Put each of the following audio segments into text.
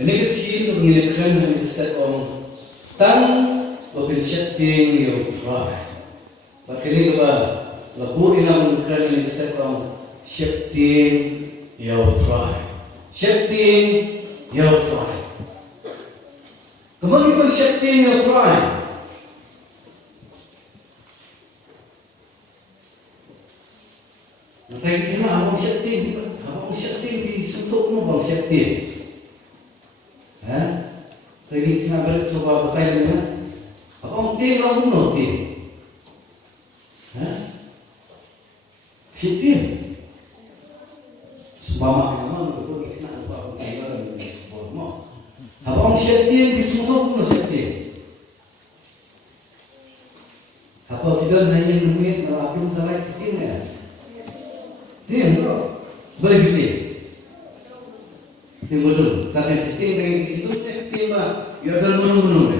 Ini kecil mengingatkan hanya seorang tan wakil setting yang try. Bakini kaba labu ilang mengingatkan hanya seorang setting yang try. Setting yang try. Kemana ikut setting yang try? Nanti kita nak awak setting di sentuh mu bang setting. Tadi kita balik sebuah pertanyaan mana? Apa mungkin orang bunuh tim? Sitim. Sebab mana betul kita nak buat pertanyaan dalam sebuah mau. Apa orang sitim di semua bunuh sitim? Apa kita hanya mengingat melapun salah tim ya? Tim bro, boleh tim. Tim betul. Tapi tim yang di situ tim ya ada menung-menung.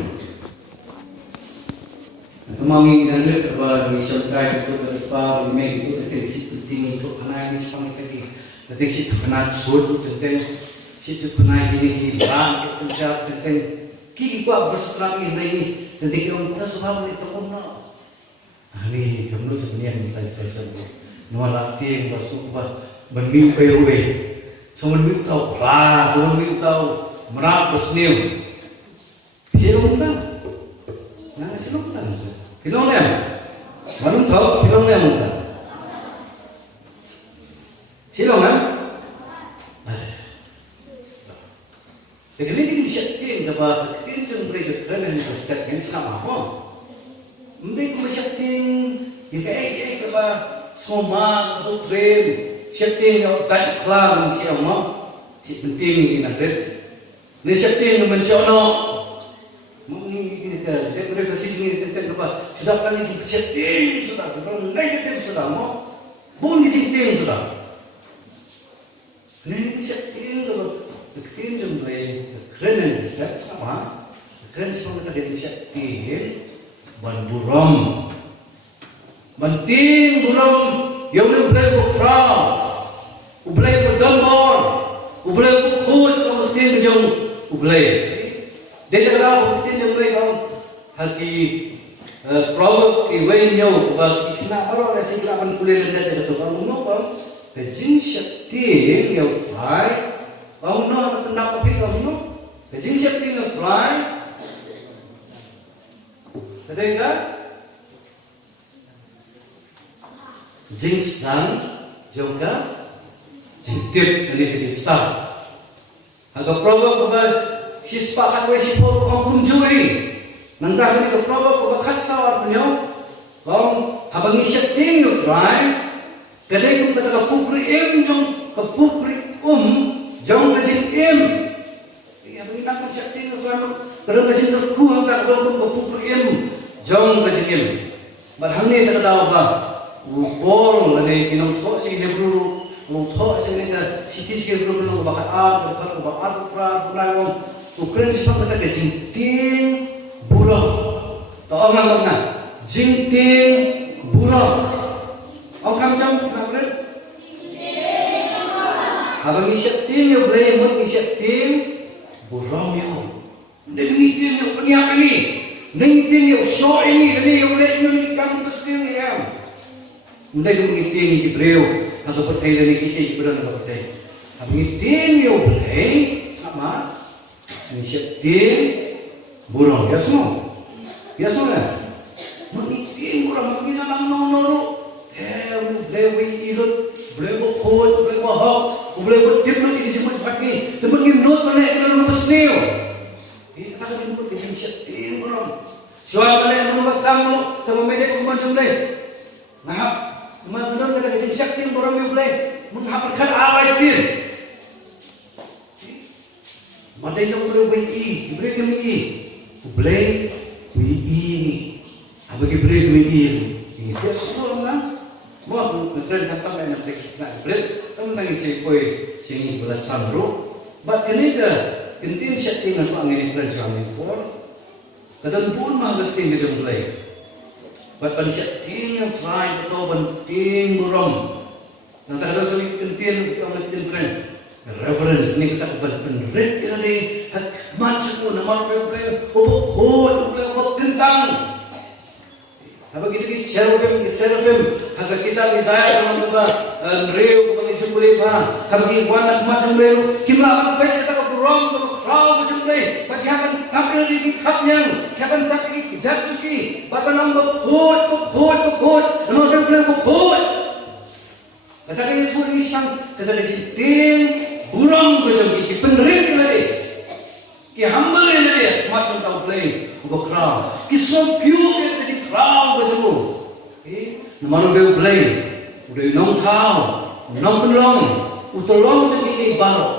Kemami dan lihat bahwa di santai itu berapa memang itu tentang situ tim itu kena ini sepanjang tadi. Tentang situ kena sud tentang situ kena ini bang tentang kiki gua berselang ini tentang orang kita sebab itu mana. Ini kamu sebenarnya minta stesen. Nuan latih masuk bermiu ewe. Semua miu tahu kelas, semua miu tahu merap pesniu. Silong tak? Nah, silong tak? Silong lem? Mana tahu silong lem tak? Silong kan? Jadi ini setting dapat setting jeng mereka kerana mereka setting sama apa? Mereka setting, ya dapat soma, supreme. Setting yang tak kelar siapa, si penting ini nak. Ni setting yang mensiono, mungkin kita mereka sini tentang apa? Sudah kan ini setting sudah, kalau negatif sudah mau, pun ini setting sudah. Ni setting tu, setting jumlah keren set sama, keren semua kita jadi setting, ban buram, banting buram, yang ni boleh berfrau. Ublay bergambar, ublay berkhut, kalau kita jeng ublay. Dia cakap kita jeng ublay kalau haki provoke iway nyaw, sebab kita orang rasa kelapan kulit rendah dekat tu. Kalau menukar, kejing syakti yang try, kalau menukar pendak kopi kalau menuk, kejing syakti yang try. Ada enggak? Jing sedang juga. Jintip ini kecil star. Agak probo kepada si sepakat we si pol orang kunjui. Nangkah ini ke probo kepada katsawar punya. Kau habang isyak tinggal try. Kadai kau kata kapukri jong kapukri jong kajing Ya begini nak isyak tinggal try. Kadang kajing terkuah kat dalam kapukri jong kajing Barang ni tak ada apa. Pol lagi kinong thok si lebru. Thok sebenarnya siti sikit belum bakat bakat pra punawong Ukraine sebab kata jinting burung. Tahu mana? Jinting burung. Ông kam jam kenapa? Abang isyak ting yang boleh mun isyak ting burung yo. Dia mengitin yang peniap ini, mengitin yang show ini yang boleh ni kampus ting ya. Dia mengitin di Breu. Atau percaya dari kita juga nak percaya. Kami tinggal boleh sama inisiatif burung biasa, biasa lah. Mengiting burung mengiting dalam noro, boleh irut, boleh berkod, boleh bahak, boleh berdip nanti di jemaat pagi. Teman imnot mana kita nak bersnew. Ini kata kami buat inisiatif burung. Siapa boleh menunggu kamu, teman media kumpulan jumlah. Nah. Menurut kata kecil syaktin orang yang boleh menghapuskan awal sir. Mana yang boleh WI, boleh kami boleh WI ni. Apa yang boleh WI ni? Dia semua orang. Mau berkeren kata mana nak berkeren. Kamu tanya saya koi sini belasan ro. But kenapa kentin syaktin aku angin kerja angin por. Kadang pun mah kentin dia boleh. Buat pensyaktin yang try atau penting burung. Yang tak ada suri kentin orang kentin keren. reverence ni kita penret kita ni macam nama boleh obok boleh kentang. Apa kita cherubim agar kita bisa dengan apa reu bagi jumlah bah. Kalau kita buat macam reu, kita akan kita akan kurang kurang jumlah. Bagi apa tampil di kapnya, kapan tampil di jatuh ki, bapa nama bukut, nama dia boleh bukut. Kata kita tu ni sang kata dia cintin burang macam ki penrit kita ni, ki humble ni macam tahu boleh berkerang, ki so pure kita kerang macam tu. Nama dia boleh, udah nong tahu, nong penlong, utolong macam ni baru.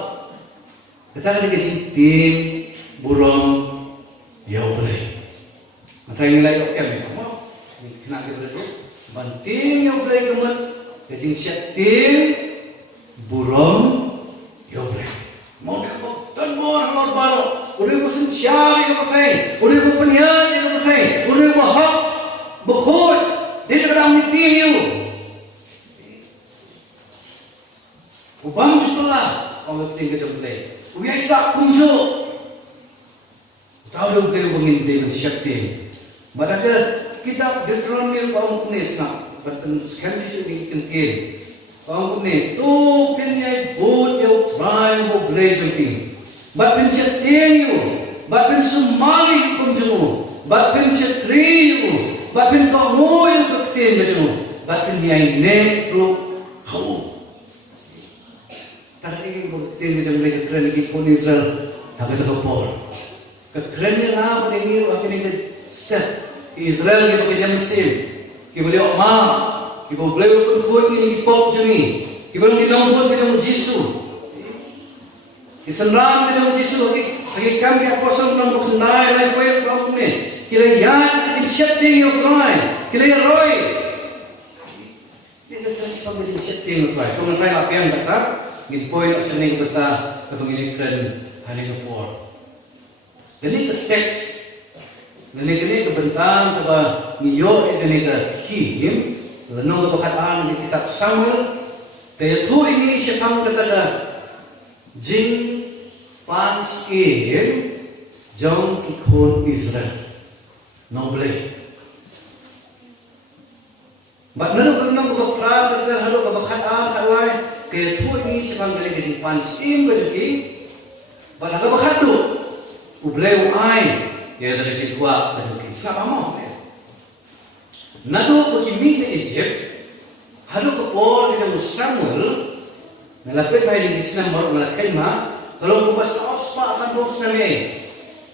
Kata dia cintin burang dia boleh. Mata ini lagi okey ni, apa? Kena dia boleh. Banting dia boleh kemat. Jadi syaitan burung yobre. Mau dia dan mau baru. Udah bosan syari yang pakai, udah penyan yang pakai, udah hak berkhut. Dia kadang meeting you. Ubang sebelah orang tinggal jomble. Biasa kunjuk. Tahu dia boleh bangin dengan syaitan. Badakah kita Deuteronomy kaum kunis nak Batan sekarang juga kentir. Kamu ni tu kenyai buat yang try mau belajar jumpi. Batan setiayu, batan semali kunjungu, batan setriu, batan kamu yang ketin macam, batan ni ne pro kau. Tadi ketin macam mereka keren lagi pun Israel, tapi tak kapor. Keren yang apa ni? Apa ni step Israel ni pakai jam sim. Kita boleh okma, kita boleh berkuat ini pop juni, kita boleh dilongkot kita Yesus, disenram kita Yesus, lagi kami apostol kita berkenal lagi kau kamu ni, kita yang kita setting yang try, kita yang roy, kita kan semua kita setting yang try, kau try apa yang kata, kita poin option yang kata, kata ini keren, hanya kepor, ini ke teks. Ini kebentang kepada New ini ke Him, lenong keperkataan di kitab Samuel. Kaya tu ini siapa kata Jing Panskim Jong Kikon Israel, noble. But lenong keperkataan kata lalu keperkataan kalai. Kaya tu ini siapa kata Jing Panskim kejuki. But keperkataan ubleu ai. Ya dari Jidwa terjadi. Siapa mau? Nado pergi ke Egypt, halu ke por kita Samuel, ngelapet bayi di Islam baru ngelakai mah. Kalau kita saus pak sampai sana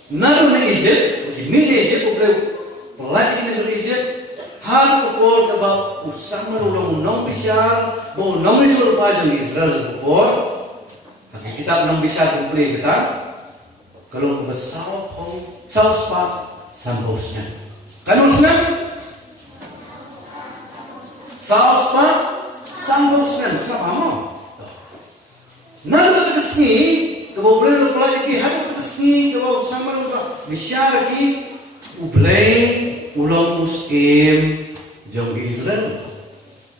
nado ke Egypt, pergi ke Egypt, boleh pelajari negeri Egypt. Halu ke por kita Samuel ulang nong besar, bawa nong itu lepas dari Israel ke por. Tapi kita nong besar boleh kita. Kalau kita saus pak sambosnya, kanusnya saus pak sambosnya, siapa mau? Nanti kita sini, kita boleh pelajari, hari kita sini, kita sama kita bicara lagi, boleh ulang Muslim jauh Israel,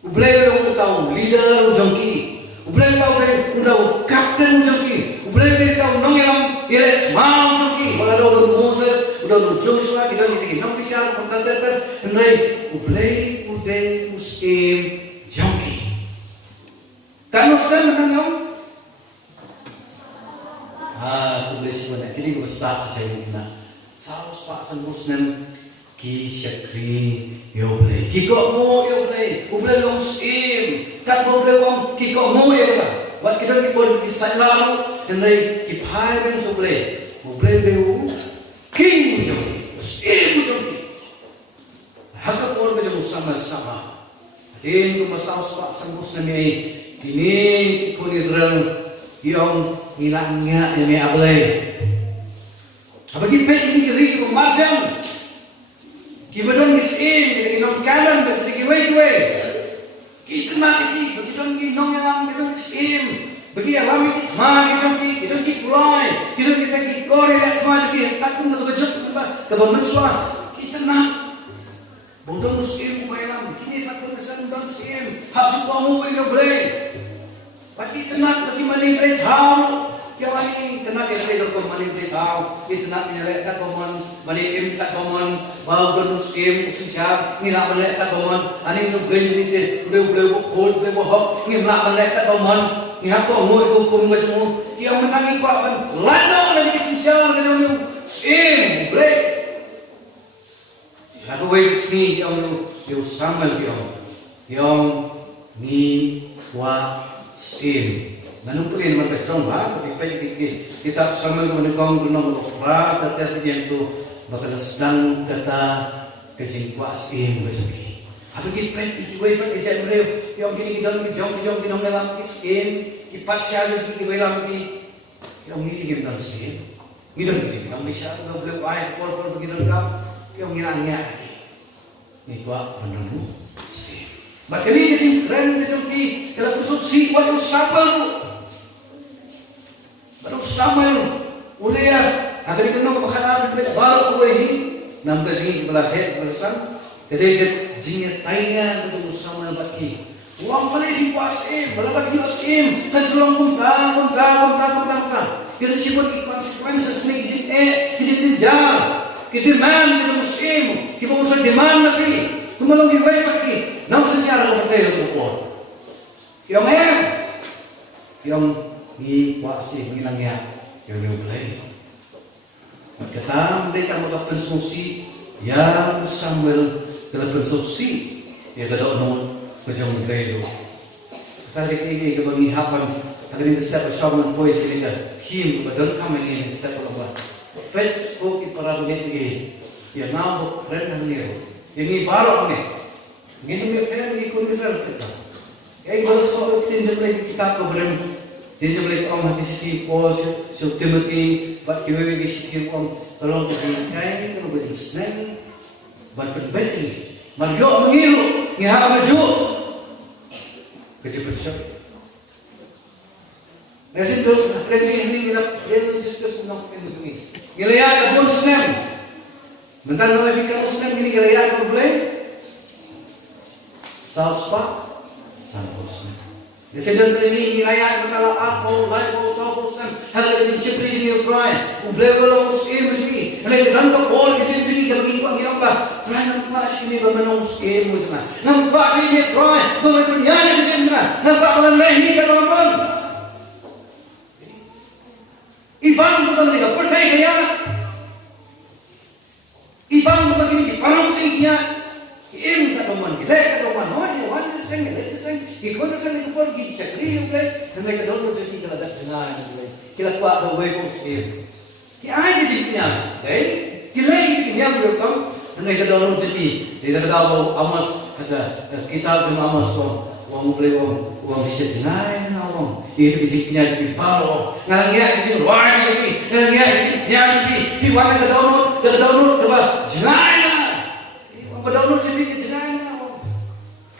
boleh ulang tahu leader jauh ki, boleh tahu kapten jauh ki, boleh tahu nong yang Ia mau pergi, kalau ada Moses, ada Joshua, kita ni nak bicara tentang hendak ublay Muslim jangki. Kan Muslim kan yang? Ublay sebenarnya. Kini kita start sejauh ini. Saus paksan Muslim ki syakri ublay. Kiko mo ublay Muslim. Kan ublay kiko mo ya. Buat kita boleh disayang, hendak kipai dan boleh deu king joki, joki. Hakak orang macam sama. Ini tu masalah sambus nami kini kikon Israel yang hilangnya ini ablay. Apa kita ini kiri macam kita dong isin, kita dong kanan, kita kiway. Kita nak kita dong yang kita dong isin. Bagi alam kita mah kita pulai, kita kore lihat mah takut nak berjumpa kepada manusia kita nak bodoh Muslim malam kini takut kesan bodoh Muslim harus kamu boleh Bagi tenak bagi mani tahu. Kau ani tenak yang saya dorong mani tahu. Tenak ni kat koman mani kat koman. Bau donus usia ni nak kat koman. Ani tu beli ni boleh khod boleh hok ni nak kat koman. Ni apa ngoi hukum macam kau menangi kau kan lano lagi usia lagi donus boleh. Lagu wes ni kau samal kau ni wa Manupulin magkasong tapi kita samal manukong gunong ra tetapi yang tu bakalasdang kata kajingkwa sim basuki. Apa kita ikiway pa kajay mreo yung kinikidang kijong kinong ngalam kisim kipat siya kikiway yung hitigim ng sim. Ngidong kinong misya blue eye por begitu kap yung ginangya ni kwa pananu sim. Makanya kajing keren kajong ki kalau kusuk si waduh baru sama oleh ya agar dikenal makanan baru kue ini nampak jadi belahir bersam kedai jinya tanya untuk sama baki uang boleh dikuasai berapa dikuasai kan sulang muntah kita sebut konsekuensi seni kita jar kita demand kita musim kita usah demand tapi cuma lagi baik baki nang secara berkait dengan yang kuasih menginangnya yang mulai. Kata mereka mengatakan solusi yang sambil dalam solusi ya kada ono kejong gaido. Kata ini kebangi hapan agar ini setiap shaman pois kita him badal kami ini setiap orang. Pet ko para begitu ya namu keren ni. Ini baru ni. Gitu mereka ini kunisal kita. Kalau kita lagi kita problem dia boleh orang habis si Paul, si Timothy, buat kira lagi si orang tolong kerja kai, kalau kerja senang, buat perbaikan. Mario mengiru, ngihap maju, kerja bersih. Nasi tu kerja ini kita diskus tentang ini. Giliran pun senang, mentang kalau fikir senang ini giliran problem, salspa, sangat senang. Desain ini rakyat berkala aku, lain kau sen, hal ini seperti ini ukrain, ublewa muslim mesti, hal ini kan kau boleh desain ini kalau kita ni apa, try nampak sini bermenung muslim macam, nampak sini ukrain, boleh berjaya desain mana, nampak orang lain ni kata apa, iban bukan dia, percaya dia, iban bukan ini, orang dia. Ini kata man, kita kata man, oh dia wan deseng, ikut deseng itu pun kita cakap boleh, dan mereka dulu jadi kalau dah jenah boleh, kita kuat dah boleh konsep. Kita aja jadi deh, kita ini yang berkam, dan mereka dulu jadi, dia kata amas kata kita cuma amas wang boleh wang sejenah wang, itu jadi baru, ngalangnya jadi luar jadi, ngalangnya jadi, di mana kata dulu coba jenah. Download jadi kesenangan awak.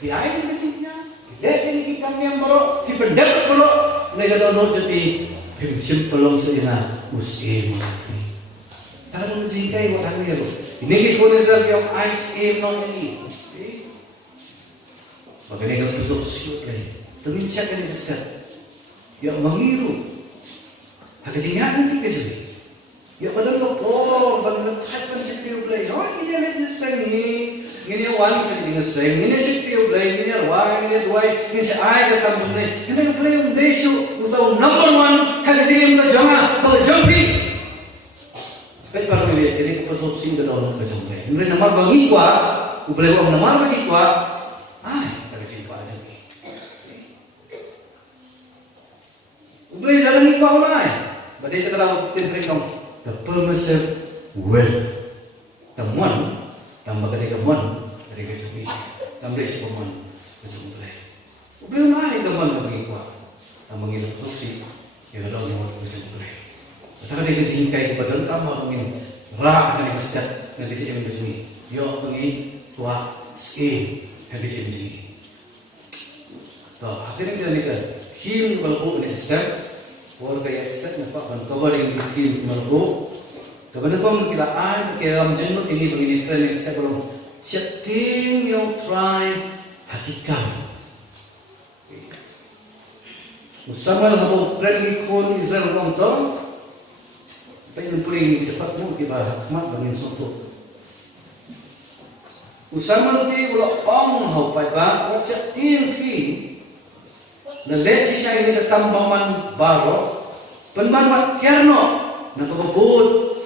Kiai kecilnya, lihat ini kami yang baru, pendapat baru, mereka download jadi simple long saja musim. Kalau menjikai orang ni loh, ini kita lihat yang ice cream non ini. Bagaimana kalau besok siut lagi, tapi siapa yang besar, yang mengiru, agak jingan ni kecil. Ya padahal kau bangga hati sendiri ulai. Oh ini ada desain ini wan sendiri desain ini sendiri ulai ini arwah ini dua ini si ayah kata bunda ini ulai undesu utau number one hari ini kita jangan kalau jampi. Betul ni jadi kita solusi kita orang berjumpa. Ini nomor bagi kuat, ulai orang nomor bagi kuat. Kita jumpa aja ni. Ulai dalam ni kuat ulai. Badai kita kalau kita berikan the permissive will. Temuan, tambah ketika temuan dari kecuali, tambah si temuan kecuali. Belum ada temuan bagi kuat, tambah ngilang susi, yang ada orang kecuali. Tapi ketika tingkai kepada tambah mungkin rah yang besar nanti si kecuali. Yo bagi kuat si yang kecuali. Tahu akhirnya kita lihat him kalau ini step. Orang kaya step nampak kan covering di malgo. Kemudian kau mengkilaan dalam jenggot ini begini training step belum. Setting yang try hakikat. Usama lang ako friendly kon Israel kong to. Payon puling dapat mo kiba hakmat bangin soto. Usama ti ulo ong hau pai ba wat siya ti na let siya ini katambaman baro penman mat kerno na kabud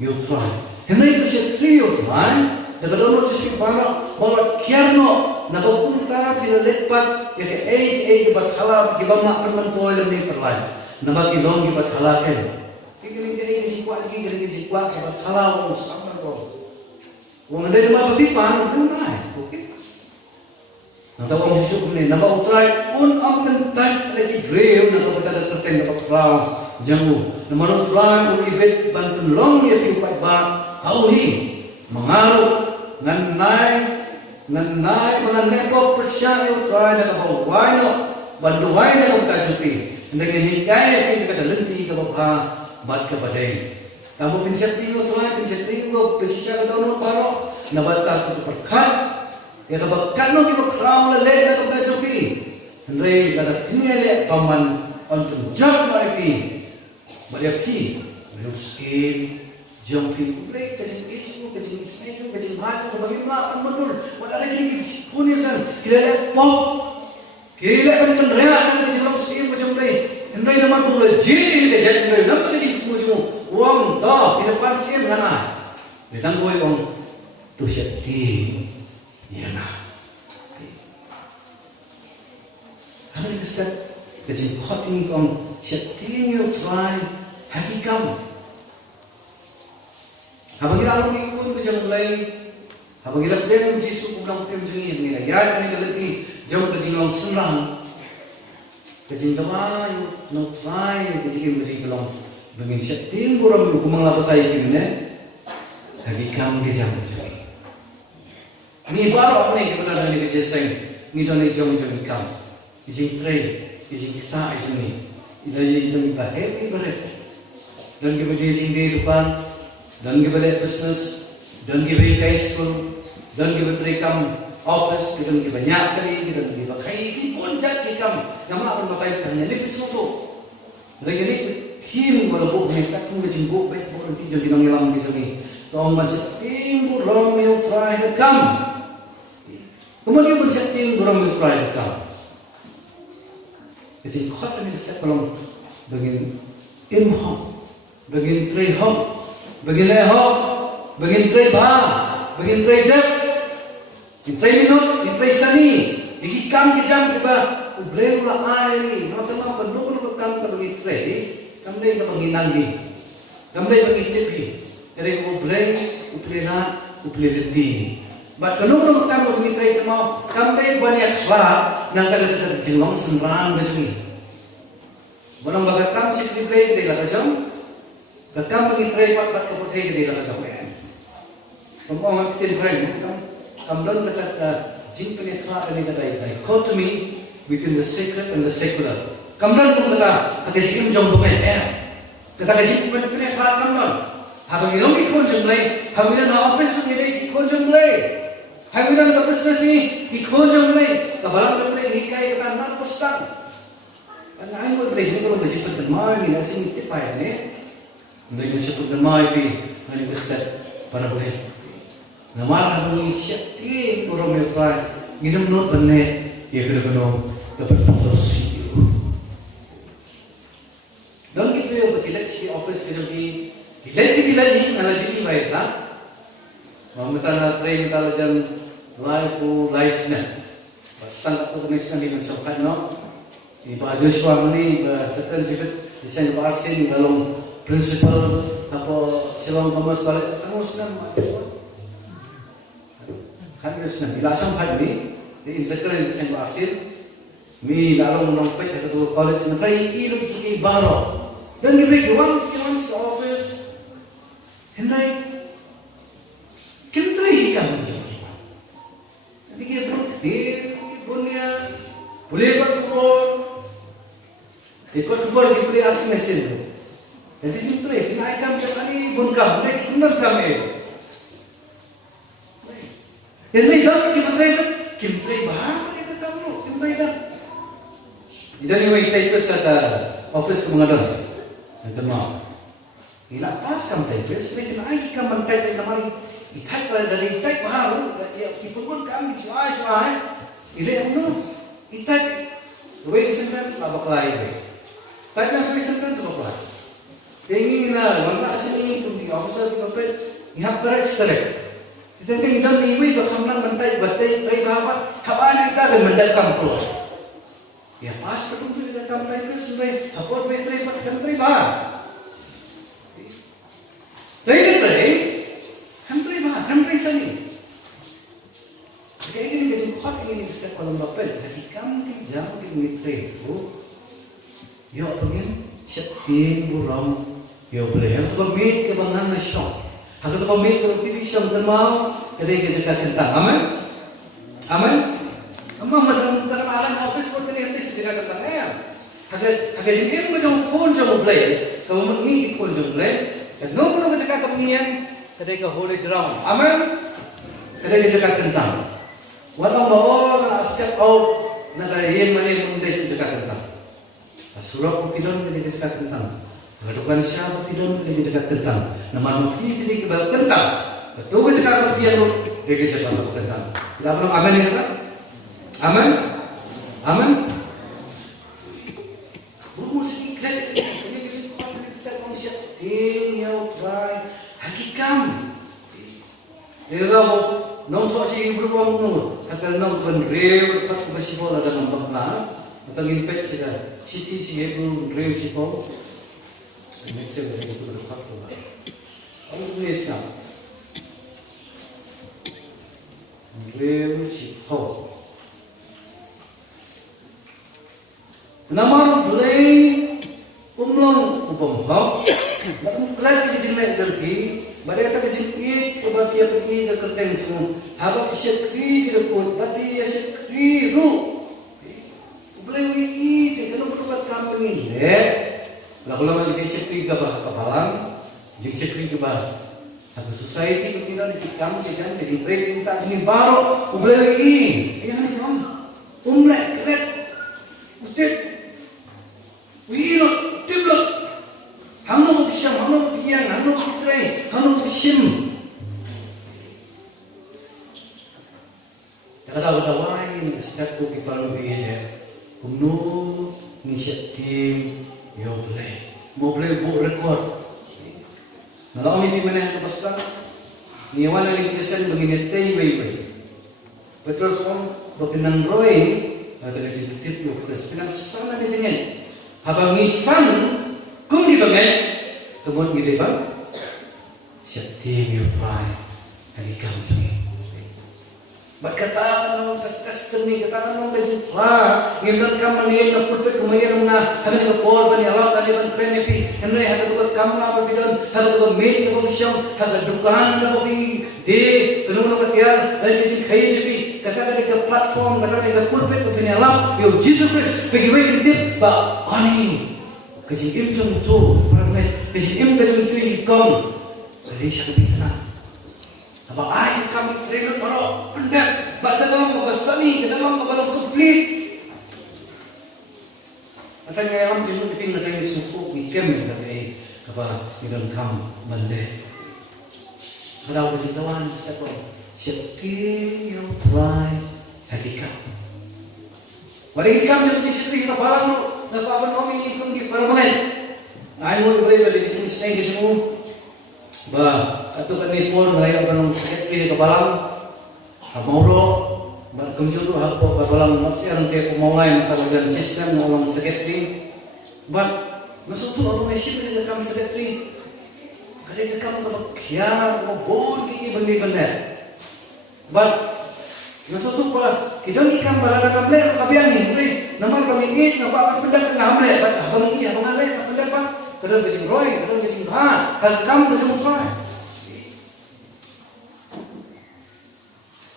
you try. Henry itu siya trio man. Nagkalono siya para bawat kerno na papunta pinalepat ya ke ay bathala gibang na penman toilet ni perlay. Na bagilong gibathalaken. Giling-giling si kwa giling si kwa sa bathala mo sama ko. Wong ada nama pabipan kunay. Okay. Natawang si Suk ni na mautray un ang kentan lagi brave na kapatid terten na patraw jangu. Na marot plan un ibet ban penlong ya pipat ba auhi mangaru nganay mga neto persya yung try na kabaway no banduway na kong kajupi hindi hingay yung katalenti kababha bad kabaday tamo pinsati yung try pinsati yung pesisya ka daw no paro nabata ko perkat kaya kabagkat no kibakraw lale na kong kajupi hindi kada pinyele paman on penjab maripi baliaki baliw skill jumping play kajing itu kajing snake kajing batu bagaimana akan betul wala lagi kunisan kilala pop kilala kan rea kan kajing long sim kajing play hendai nama tu le jin ke jin play nam kajing semua uang to kita pasien kana ditang koi uang tu syakti ya na hari kesat kajing khot ini kong syakti ni try hakikam. Habang ilang pun kejang mulai, habang ilang pun Yesus pulang pun jungi ni lah. Ya, ni kalau lagi jauh kejing long senang, kejing damai, nak try, kejing long dengan setim orang kumang lapatai kini, lagi kam kejang jungi. Ni baru apa ni kita nak ni kejeng, ni tu ni jauh kam, kejing try, kejing kita jungi, ini ni bahaya ni berat, dan kita kejing di depan. Don't give a business, don't give a high school, don't give a trekam office, don't give a nyakari, don't give a kaiki pun jat kikam. Nama apa matai hanya ni kesuatu. Lagi ni him walau bukan tak pun berjumpa baik pun nanti jadi orang yang lama jadi. Tuan macam timbul orang yang try kekam. Kemudian macam timbul orang yang try kekam. Jadi kau ni setiap kalau begin imham, begin try hom. Bagi leho, bagi tray bagi tray dep, tray minut, tray sani, bagi kam kejam tiba, ubleh ulah air, kalau kena penduk kam bagi tray, kam leh ka bagi nangi, kam leh bagi tepi, jadi ubleh leti. Bat kalau kam bagi tray kam leh banyak khla, nang kada jenglong senrang bajungi. Walang baga kam cik di play kada kajam. Kakam bagi tray pat keputai ke dalam jawab. Kamu kita try, kamu don kata jin penetra ini kata dichotomy between the sacred and the secular. Kamu don kata ada jin jom domain. Kata jin penetra kamu don. Habang ilong ikon jumlay, habang ilong na office ni ikon jumlay, habang ilong na business ni ikon jumlay. Kabalang jumlay hikay kata nak pustang. Anahin mo break ni kalau jin penetra ni nasi ni tipai ni. Dengan syukur gemai pi, hanya besar para boleh. Namar habis syakti orang meutrai, minum not benar, ia kena kena dapat sosial. Dan kita yang berkilat si office kerja di kilat ni, nala jadi baik tak? Mamutan na train kita jan live na. Basta tak organisasi ni macam no. Iba Joshua ni, sekarang sibuk desain parsin dalam principal apa Silong Commerce College terus kan harusnya dilasang hari di sekolah desain parsin mi dalam nombor itu college nanti ilu kiki baru dan diberi uang ke office hendak kentri kan jadi dia punya boleh ikut kubur dibeli asing mesin tu. Jadi kita naikkan macam ni bunkam, naik benar kami. Jadi dah kita try bahang kita kamu, kita dah. Idan yung typist sa office ko mga doon. Nagkano. Ilapas kam typist, may kinaay ka man type na mali. I-type pa dari type mahal. Kipagod kami suay. Ile ano? I-type the way sentence mabaklay ba. Type na sa sentence mabaklay. Tingin na wala kasi ni kung di officer di kapit. Ihap correct. Kita tingin ni iwi ba kamlang bantay batay tay bahawa habaan kita kan mendakam ko. Ya pas kung tu kita kampai ke sampai hapor betre pat kampai ba. Kampai sani. Kaya ini kasi khot ini step kolom bapel lagi kam di jam di mitre ko. Yo pengin setin buram yo boleh untuk komit ke bangan nasyong. Aku tu komit ke division termau kedai ke zakat tentang. Amin. Amma madam alam office ko kini hindi jaga tentang ya. Haga jim mo jong phone jong play. Kamu mengi phone jong play. Kadno ko jaga kamungian kedai ke holy ground. Amin. Kedai ke jaga tentang. Walau bawa na step out na kayen mani munde jaga tentang. Asurap ko pilon kedai ke jaga tentang. Ngadukan siya ko pilon kedai ke jaga tentang. Naman pi kedai ke jaga tentang. Betul ke jaga pian kedai ke jaga tentang. Tidak perlu amin ya. Amin. Rumus iklan ini step manusia tinggal try hakikam. Ira nong to si beruang nu akan nong benrew tak bersibol ada nampak na atau impact sih city si itu rew si ko ini saya beri itu berkat tu. Aku tulis na rew si ko. Nama boleh umlong upamhok, baru kelas kita jenak lagi, baru kita jepit kebab dia pergi ke kerteng semua, habaq syakri kita pun, bati syakri ru, boleh wih, kalau perlu buat kampung ini, kalau kita syakri kebalan, jeng syakri kebal, aku society kita di kampung jangan jadi break kita ini baru, boleh wih, yang ni kan, umlek kelet, utit. Wirot tiblok hanu bisham hanu biyan hanu kitrai hanu bishim kada wai step ko pipalu biye kumno ni shatim yoble moble bo record nalaw ni mana ko basta ni wala ni tesen banginetay way betul som bapinang roy ada ni tip yo prestinang sana ni jengen habang isan kung di banget tumod gili ba syati mi utray hagikam jami bat kata nong testimoni kata nong kajutla ngimdan kam maniel na putwe kumayan nga hagan nga por bani alaw taliban krenepi henry haga tukot kamla pabidon haga tukot main ka pabisyon haga dukan ka pabi de tunong katiyan lagi jing khay jabi kata ke platform kata ke pulpit putwe alaw yo Jesus Christ bagi dip ba ani kasi imjong to paramet kasi imjong to ikon dari siya kabitana abang ay kami trainer baro pendet baca dalam mabasami ke dalam mabalong complete atang ngayon jino bikin na tayo suko ikem kami kaba idon kam mande kada kasi tawan sa ko syakti yo try hakikat bari kam jeno syakti ka balang napapan mo ikon di paramet ay mo ibay balik ito misay jeno ba atau kan nipor ngayon pa nung sakit kini kabalang kamoro ba kumjudo hapo kabalang masih ang tiap pemaulay ng talagang sistem ng walang sakit kini but nasuto ako may siyempre na kami sakit kini kaya kami kabagkyan mabon kiki bandi-bandi but nasuto pa kidong ikam balada kamble kabiyan ni naman pangingit na pa pendak ng hamle but habang ini habang alay na pendak pa kadang gajing roy kadang gajing hagkam gajing mukha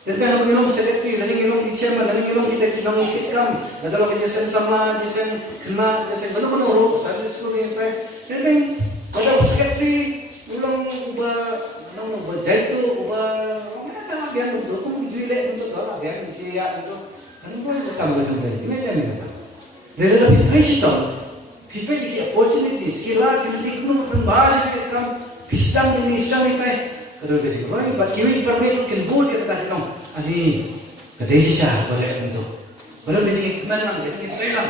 Tentang ang ilong sekretary, laning ilong chairman, laning ilong kita kinang ikam, nadalo kita sen sama, sen kena, sen balo ko nuro, sa school yung pa. Tentang pada sekretary, ulang ba, nang ba jaito, ba, mata biyan mo, kung gijuile mo to, biyan siya ito. Ano ba yung kamu sampai? Ini dia ni kata. There are people get opportunities. Kila kita ikut bahasa kita pisang ini kalau besi kau, but kita perlu kan go dia kata kita, ani kedai sisa boleh itu. Kalau besi kita mana, kita trailer.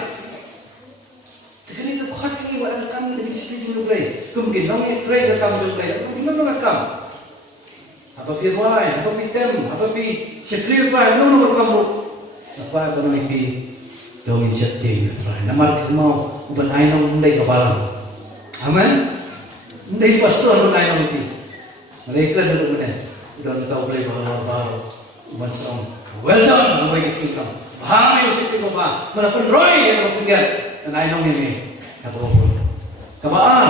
Tekan itu kuat ini, walau kamu jadi seperti itu play. Mungkin orang yang trailer kamu juga play, mungkin orang kamu. Apa firman, apa pitem, apa pi sekali apa, nono kamu. Apa kalau ini domin setting try. Namar mau uban ainong mulai kabalang. Amen. Hindi pastor mulai ainong itu. Mereka dulu mana? Udah tahu mulai baru uban song. Well done, mulai kisah. Bahaya usipi ko pa. Malapun Roy yang matinggal. Dan ainong ini kabur. Kabaan.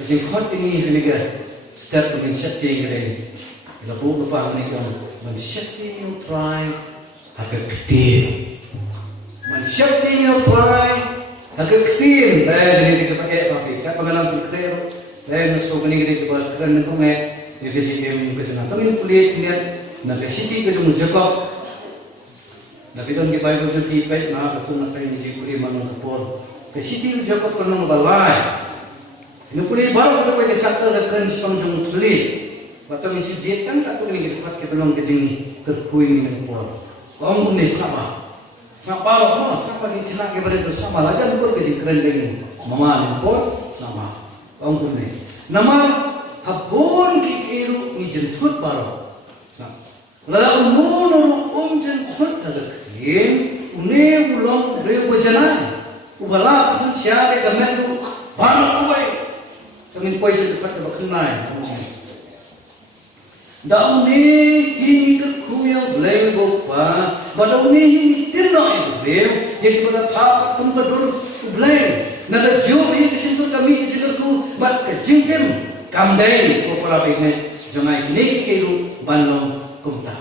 Kejengkot ini hiliga. Step begin setting ini. Bila buku pa ini dong. Man setting you try. Agak kecil. Man setting you try. Agak kecil. Dari ini kita pakai tapi. Kan pengalaman kecil. Dari masuk ini kita berkenan kau nge. Ya besi game kita nanti ini kuliah lihat. Nak city kita cuma Jacob. Tapi kan kita Bible juga kita nah betul nak ini jadi kuliah mana kupor. Ke city Jacob kan nama balai. Ini kuliah baru kita pakai chapter reference sepanjang tulis. Batang ini sujetan tak tu ini kita pakai belum kejeng terkuing ini kupor. Kamu ni sama. Sama apa? Sama di tina kepada itu sama. Lajar kupor kejeng keren jadi mama kupor sama. Kamu ni. Nama habon kikiru ni jentut baru. Lalu umur jentut ada kering, une ulang rewa janai, ubala pesan siapa kamen tu baru kuai, kami kuai sedekat kebakenai, dah une ini kekuyang belai bapa, pada une ini tidak itu belai, jadi pada tak pun berdur belai, naga jauh ini kesentuh kami kejelarku, bat kejengkem kamdai kopara begini, jangan ini kikiru banlong kumta.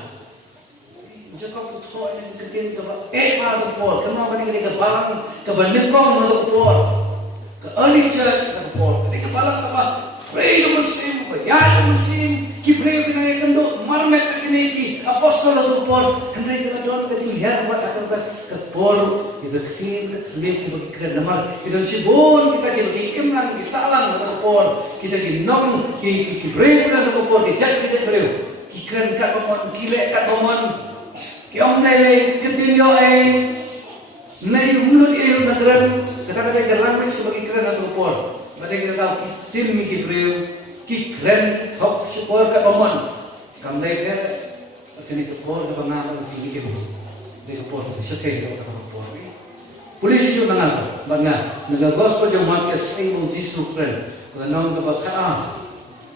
Jacob tu thoi ni ketin kaba baru por, kenapa ni kita balang kaba nikong tu por, ke early church tu por, ni kepala kaba pray tu musim, ya tu musim, ki pray tu ni kendo marmet ni ki apostol tu por, hendak kita don kecil ya buat akan ke por, kita ketin kita lihat kita kira nama, kita sibon kita kita imlan kita salang tu por, kita nong ki pray tu por, kita jadi pray. Kikan kat pemon, kilek kat pemon, kiong lele ketinyo ay nai mulut ay nagran kata-kata language sebagai keren atau por. Badai kita tahu kitin mi kibreu, kikren kithok support kat pemon. Kamdai ke atini ke por ke bangalan tinggi ke. Ke por sekai ke por. Polisi juga nangat, banga naga gospel jong Matias ay mo Jesus kren. Kalau ke bakara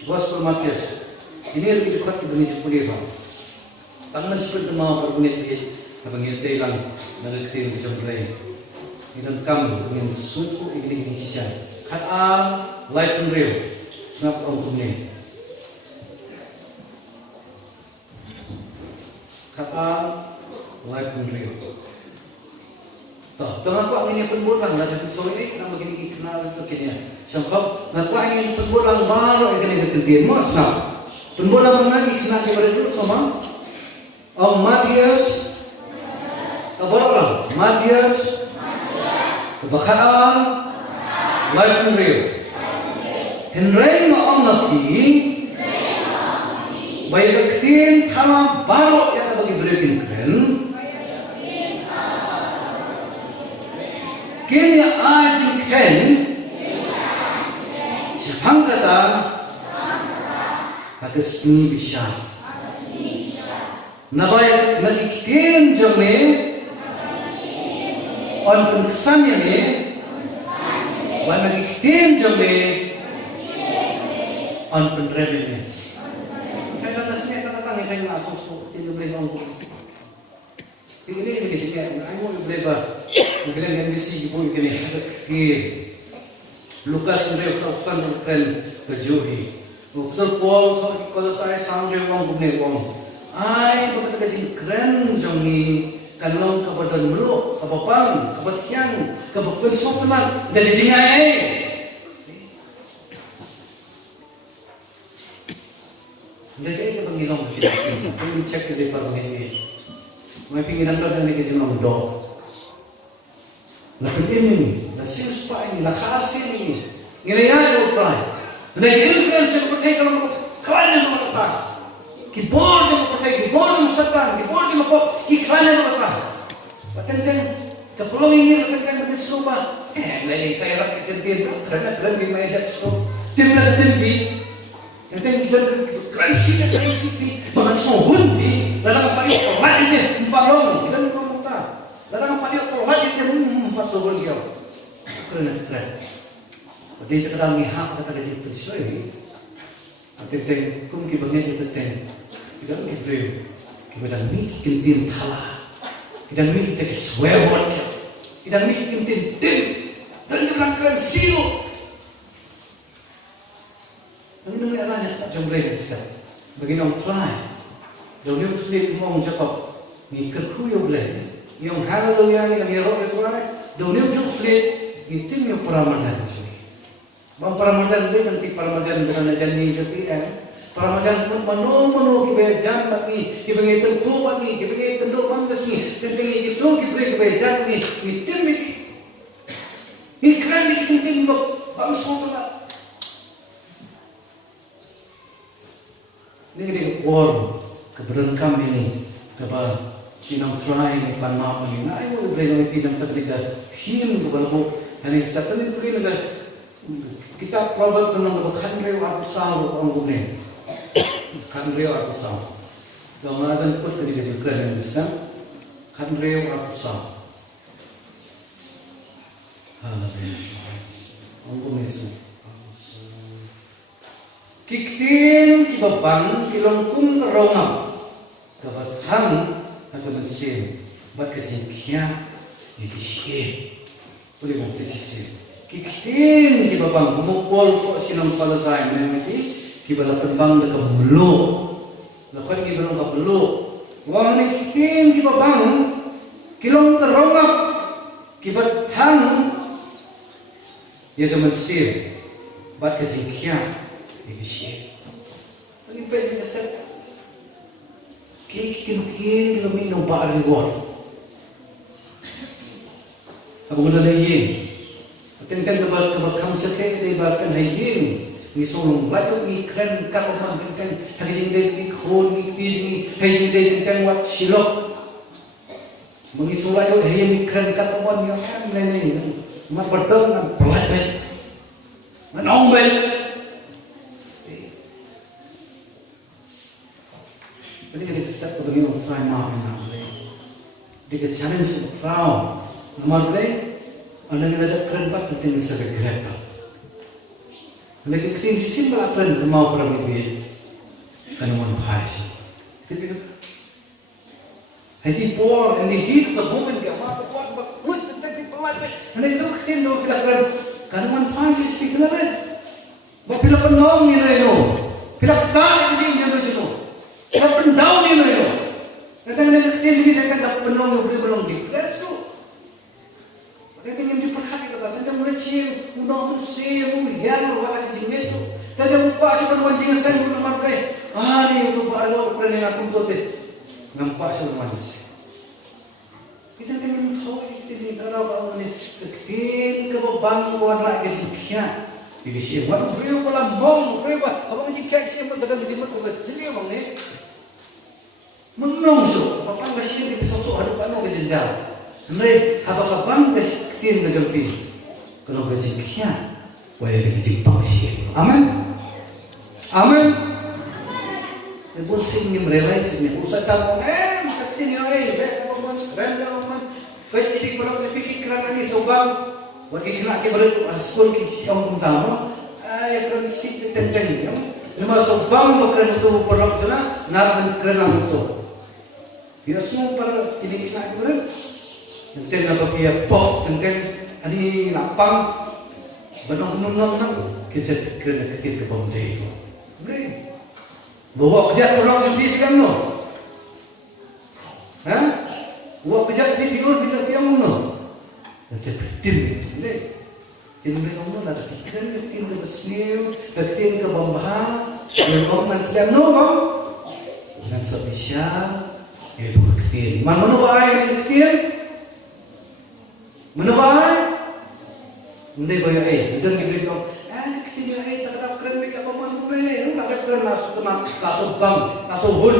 gospel Matias ini lebih dekat dibanding sepuluh bang. Tangan seperti mau berbunyi abang yang telang dengan ketir bisa play. Ini kamu dengan suku ini di sisa. Kata light and real, snap on kumne. Kata light and real. Tengah kau ingin penbulang lah jadi so ini nama gini kenal itu kini. Sangkap nak kau ingin penbulang baru ingin ketir mas snap. Penbola lagi kena siapa dulu sama? Oh Matias, kabar Matias, kebakaran, light and real. Henry Ma'amaki, baik ketin tanah baru yang bagi breaking keren. Kini aja ken, sepang kata. Agasni bisa. Nabayat nagikitin jome on pengsannya ne, wan nagikitin jome on penrebelnya. Kaya atasnya kata-kata yang saya masuk tidak boleh ngomong. Ini kisahnya, saya mau boleh bah, mungkin yang misi ibu ini nagikitin. Lukas mereka sauksan keren berjuhi. Pasal Paul kalau saya sampai orang gune orang, ay begitu kecil keren jongi kalau kabadan meluk, kabapang, kabatiang, kabapensotenan dan dijingai. Jadi kita pengilong kita, kita cek ke depan ini. Mai pinginan dah ni kita nong do. Lakin ini, la siuspa ini, la khasin ini, ngilayaan utay. Nag-influence yung patay ka lang, kaya na matata. Kibor yung patay, kibor yung satan, kibor yung po, kaya na matata. Patenteng, kapulong ini, patenteng mag-suba. Nalay sa irap ikantin, kran di may datso. Timla timbi, patenteng kran city, mga sohon di, lalang paliw, orang ini, empalong, ilan mo muta. Lalang paliw, orang ini, pasohon yaw. Kran. Dito ka lang ihap na taga dito siya Atenteng, kung kibangin ito ten, kidang kibreo, kibadang kikintin tala, kidang kita kiswewon ka, kidang kikintin tin, dan kibang kran silo. Ang may alanya sa jombre ka, baginong try, daw niyong tulit mo ang Jacob, ni kerkuyo blay, yung hallelujah ni ang hero ito ay, daw niyong tulit, itim yung paramasan. Bang paramajan be nanti paramajan berana janji jopi paramajan pun mano kibejan mati kibenge tentu mati kibenge tentu mangasi tentengi itu kibenge kibejan ni itim ni ikran ni kinting bak bang sotla ni war keberan kami ni kaba sinang try ni panma ni na ayo breno tinam tabliga him balbo ani satanin puli na kita proverb menang khanreu aku saw ang gune khanreu aku saw gamaran put ke di kran yang bisa khanreu aku saw ang gune su kiktin kibapang kilongkung rongam kabatang atau mensin bat kejengkia ibisye boleh mengisi kiktin kibabang kumukol ko sinang palasay nanti kibala tembang de kabulu lakon kibala kabulu wang ni kiktin kibabang kilong terongap kibatang ya kemansir bat kejingkia ibisye ani pwede kasat kikin kilomino ba reward aku menalayin tentang kebat kamu sekai dari bahkan haying ni solong batuk ni kren kalau orang tentang haying dari ni khon ni tiz ni haying dari tentang wat silok mengisola yo haying ni kren kalau orang yang kan lene mat padang nan pelat manong bel jadi kita step bagi orang try maaf dia challenge frau nomor Anda ada keren pak tentang sebagai kereta. Lagi kering sisim bela keren kemau para bibi, kanuman bahas. Tapi kata, hadi por, ini hit the moment ke apa por, buat tetapi pelan. Anda itu kering no keren kanuman bahas speak lagi. Bapila penong ni leno, pila kar ni ni leno, pila pendau ni leno. Nanti anda kering ni dekat penong yang beri belum di preso. Nanti yang diperhati kata, nanti mulai cium, undang cium, yang luar lagi cium itu. Nanti nampak siapa mancing sen, bukan makai. Ni untuk pak luar berani aku tu tu. Nampak siapa mancing. Kita tengok tahu kita ni tahu apa ni. Ketin ke bang warna keciknya. Jadi siapa? Beri apa bong, beri apa? Abang kecik siapa? Kadang kecik macam jeli abang ni. Menungso, apa nggak sih di pesawat ada panu kejenjang. Mereka apa bang ketin ngejampi. Kalau keciknya, boleh kecik pangsi. Amin. Amin. Ibu sini merealize ni, usah tahu. Ketin yang baik apa man, renda man. Baik jadi kalau terpikir kerana ni sobang, bagi kena kita sekolah kita orang utama, kan si tentang ni. Lima sobang bukan itu perlu jalan, nak kerana itu. Dia semua para kini kena kita. Tentang apa dia pop, tentang ani lapang, benang kita kena ketir ke pembeli. Boleh. Bawa kerja orang sendiri kan no? Bawa kerja di biur bila piang no? Tetapi tim, boleh. Tim mereka no ada pikiran ketir ke besniu, ketir ke bambah, yang orang sedang no bang, dan spesial itu ketir. Mana baik ketir? Mana baik? Hindi ba yung idan gibig ko, nagkitin yung tak dapat keren may kapaman ko bele, nagkat keren nasubhon.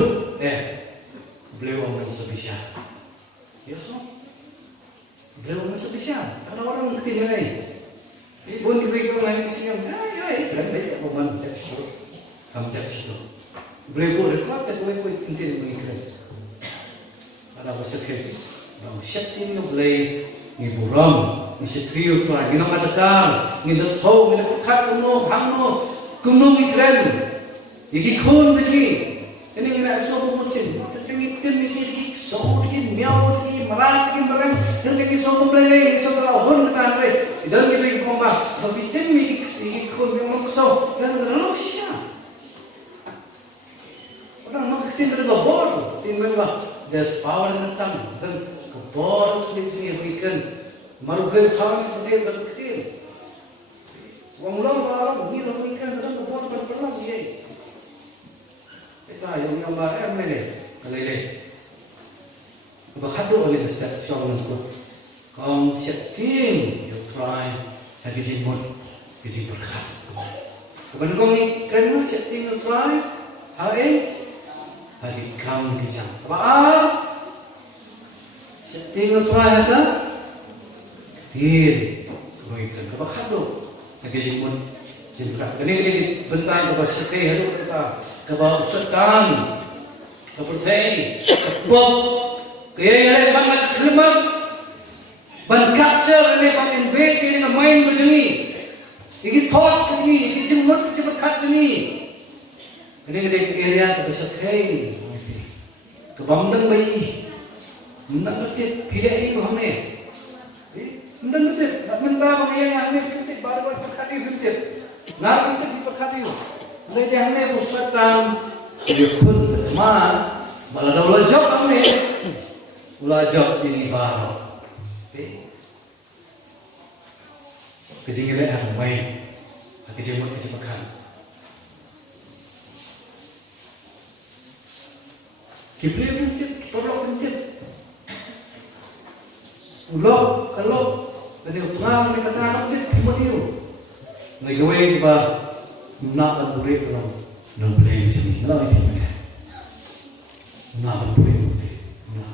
Beliau orang sebisya. Yes, no? Beliau orang sebisya. Karena orang ngerti nilai. Ibu diberi kemahin siang. Keren baik apa man tak suruh. Kamu tak suruh. Beliau pun rekod tak boleh pun inti diberi keren. Karena bersekir. Bang syakti ni beliau ni buram, ni sekriu tuan, ni nama dekar, ni datau, ni dekat kuno ni keren. Iki khun begini. Ini nggak sobo musim. Itim iki so iki miao iki marat iki mereng yang iki so play so lawan kita re dan iki pompa itim iki kon yang mau so dan lalu sia orang mau kita ada gobor tim memang there's power in the tongue dan gobor itu weekend malu ben khawan itu berketir wong lawan ni lo weekend dan gobor berpelan ye itu yang bahaya mene Lele, berkado oleh Ustaz Syawal Nusuk. Kau siapin, you try, lagi jimut, lagi berkat. Kemudian kau ni kena siapin, you try, lagi kau ni jam. Apa? Siapin, you try ada, dir, kemudian kau berkado, lagi jimut, jimut. Kini lagi bentai kau siapin, halu kita, kau ustazan. Seperti kebab, kaya yang banget kelembab, ban capture ini ban invade ini main macam ni, ini thoughts ni, ini jemut cepat kat ni, ini area kebesaran, kebamdang bayi, menang betul, pilih ini kami, menang betul, nak minta bagi yang ini betul, baru berkati betul, nak betul berkati, jadi yang ini ustazan. Dia pun ketema, malah dah ulah job ni, ulah job ini baru. Kejengkelan aku main, aku jemput kecepatan. Kipri pentit, kiparok pentit. Ulah kalau dari utang mereka tak pentit, kimo dia. Nagawin ba nak beri orang. No blame sini, no ini mana? Nak boleh mesti, nak.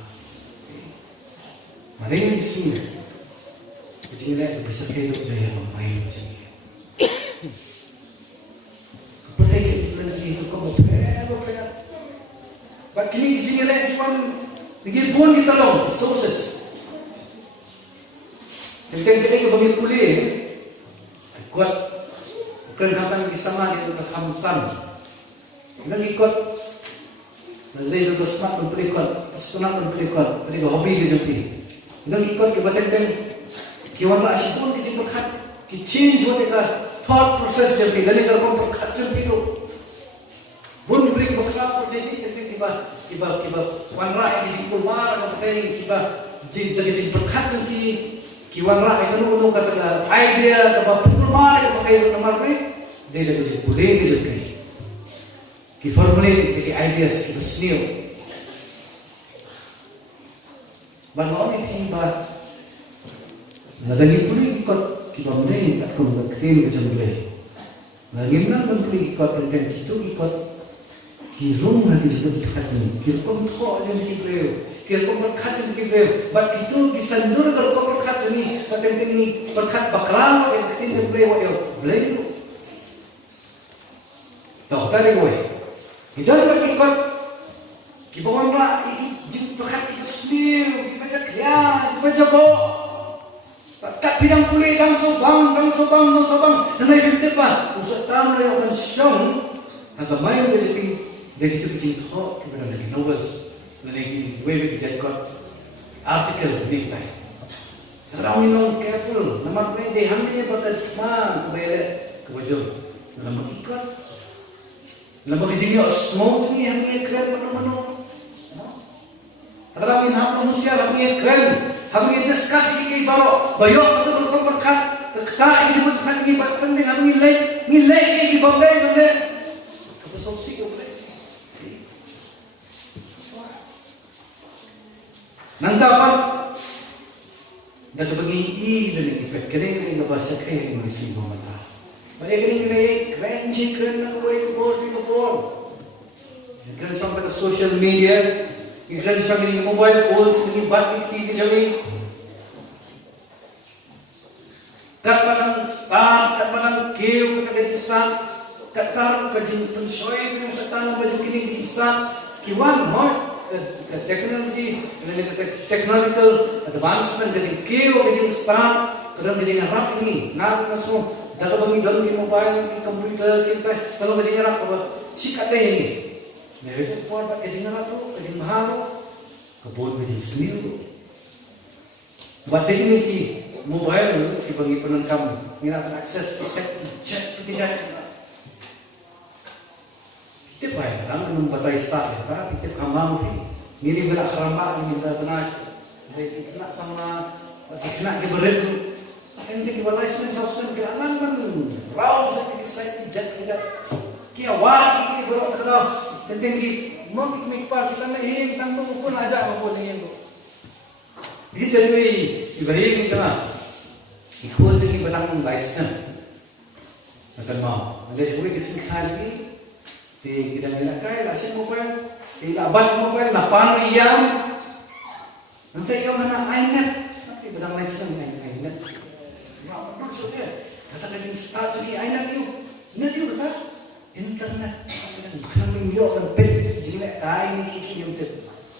Mana yang sini? Jadi ni bisa kita boleh main sini. Kepada influence itu kau berapa? But kini jadi ni cuma begini pun kita long sources. Yang kini kau bagi pulih, kuat. Bukan sampai kisah ni untuk kamsan. Nang ikut, nalai tu smart pun perikot, senang pun perikot, perikot hobi dia jadi. Nang ikut ke batin kiwan lah asyik kita berkat, kita change kita thought process jadi. Lalu kalau berkat jadi tu, pun beri berkat jadi kiba wan rai di situ mar, kiba jadi berkat jadi kiwan rai itu nu kata idea, kiba pun mar itu pakai nomor ni, dia jadi boleh jadi. Ki formulate the ideas ki besneo ban mo ni timba nadagi puli kot ki bamne at kung baktin ki jamble nagim na ban puli kot kan kitu ki kot ki rum ha ki juput khatin ki kom tho jen ki breu ki kom khatin ki breu bat kitu ki sandur gar kom khatin ni paten ni berkat bakra ki tin ki breu yo bleu tau tadi gue Hidup berikut, kibawan lah, jin berkat itu sendiri, kita baca kliat, kita baca boh, tak bidang kulit, dang sobang, dan naik betul bah, usah tahu lah yang mensyong, atau main jadi dari itu kecil thok, kita lagi novels, lagi web kejagat, artikel ni lah. Kalau minum careful, nama main deh, hamilnya bakat mana, kebaju, lama ikut. Lama kerja semua tu ni yang ni keren mana-mana. Kalau ni ham manusia yang keren, ham yang discuss ini baru bayar betul betul berkat. Kita ini bukan ni penting ham nilai ni boleh. Apa solusi boleh? Nanti apa? bagi i dan ipet kering ni bahasa kaya ni mesti mata. Mereka kering ni keren nak buat ko. Keren sampai ke social media, keren sampai ni mobile phones, ni bat TV jadi. Kat padang keu kita ke stan, kat tar ke jin pensoi ke stan baju kini ke stan, kiwan moi technological advancement jadi keu ke stan, kadang ke rap ini, ngarap nasu, dalam bangi dalam di mobile, di komputer, kita kalau ke rap apa, sikat deh ini. Mereka pun buat ke rap tu, ke mahal, kebun ke sendiri. Buat teknik mobile ki bagi penengkam ni nak akses set chat kita bayar kan membatai start ya kita kamam ni ni bela kerama ni bela benar jadi kena sama kena ke berat tu nanti kita license option ke anan man raw sa site chat kita kia wah ni bro tak ada nanti mau kita kita na hin tang mo pun aja mo pun hin di jadi ibahin ni sama ikut lagi batang license akan mau ada juga kesinkan ni di kita nak kaya lah si mobile di labat mobile 8 riyal nanti yang mana iNet sampai batang license iNet mau maksudnya kata kajing start lagi iNet you net you kata internet kami yo kan pet jadi nak kaya ni kiki yang tu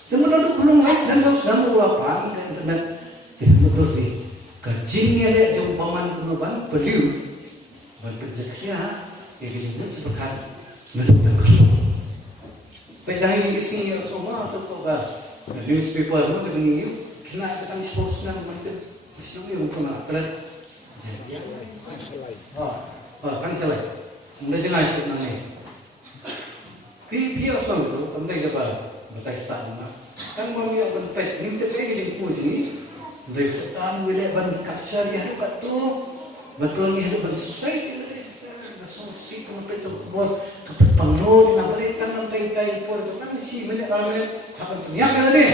temu dulu belum license sudah mau apa internet betul ni kajingnya dia jauh paman kemudian beliau berkerja yang disebut sebagai menurut pedang ini sini semua atau apa newspaper mana begini kena kita sports nak macam mesti yang pernah terlihat kan salah anda jelas itu namanya pipi asal tu anda apa batai start kan mau dia bentuk ni kita pergi jemput ni dari setan wilayah ban capture yang hebat tu betul ni hebat susah solusi kompetitif buat kepengaruh nak berikan nanti kai por tu kan si banyak orang apa yang ada ni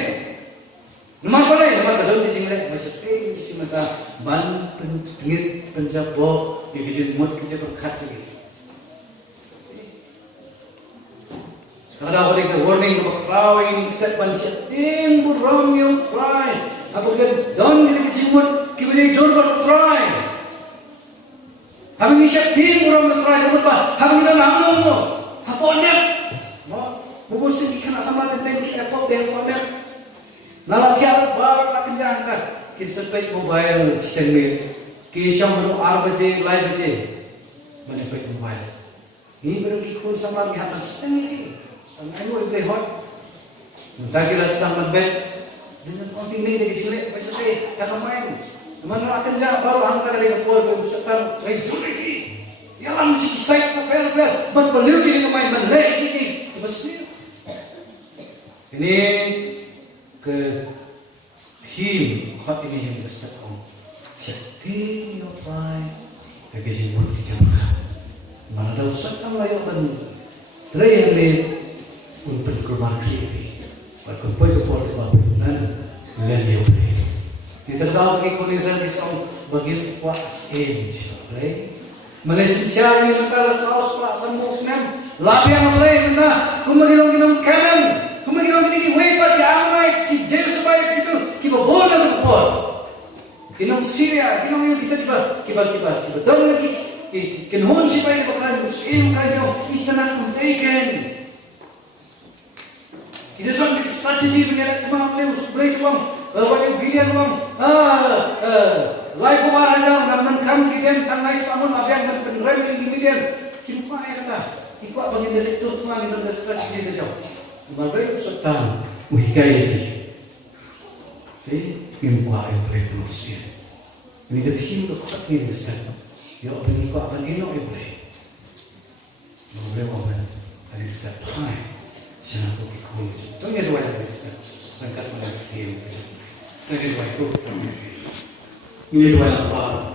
nama boleh nama kalau di sini macam ni si mata ban pengit penjabok yang dijemput mut kerja berkat lagi kalau boleh ke warning overcrowding step ban setting buram yang try apa kan don kita dijemput kita dor try habis ni setting buram try apa habis ni langsung mo apa dia mo bubusin kita nak sama dengan kita apa dia apa dia nalakiar baru nak kerjaan kan kita sampai mobile channel kisah baru 8 baje live baje mana pet mobile ni baru kikun sama di atas sendiri ayo boleh hot dah kita sama bed dengan konting ni dia kecil macam saya dah main mana nak kerja baru angkat dari kepala ke setan regularity ya lah mesti site per berbeliau dia main lagi ini mesti ini ke team hot ini yang besar om setting you try lagi sibuk dijamkan mana ada usah kamu layak dan terakhir ni untuk keluar kiri berkumpul ke port dan lelio kita tahu bagi kulisan di song bagi kuas age Malaysia ni mentala saus pak sambung senam lapi yang mulai benda kumagilong kanan kumagilong gini wepa di amai ki jesubai itu kiba bola tu port kinong Syria kinong yung kita kiba dong lagi kinhon si pai bakal muslim kayo itanan kumtaiken kita dong strategi mengelak kemam leus break kemam wajib bilian kemam live kemar aja namun kam kiben tangai samun abian dan penrem ini bilian kimpa ya kata ikut bagi direktur tuan itu dah strategi saja berbagai setan wikai kimpa yang revolusi ini ketim dekat ni besar ya bagi kau akan ino boleh orang ada besar hai sana tu kikul tu ni dua yang besar angkat mana ketim ini dua itu ini dua yang apa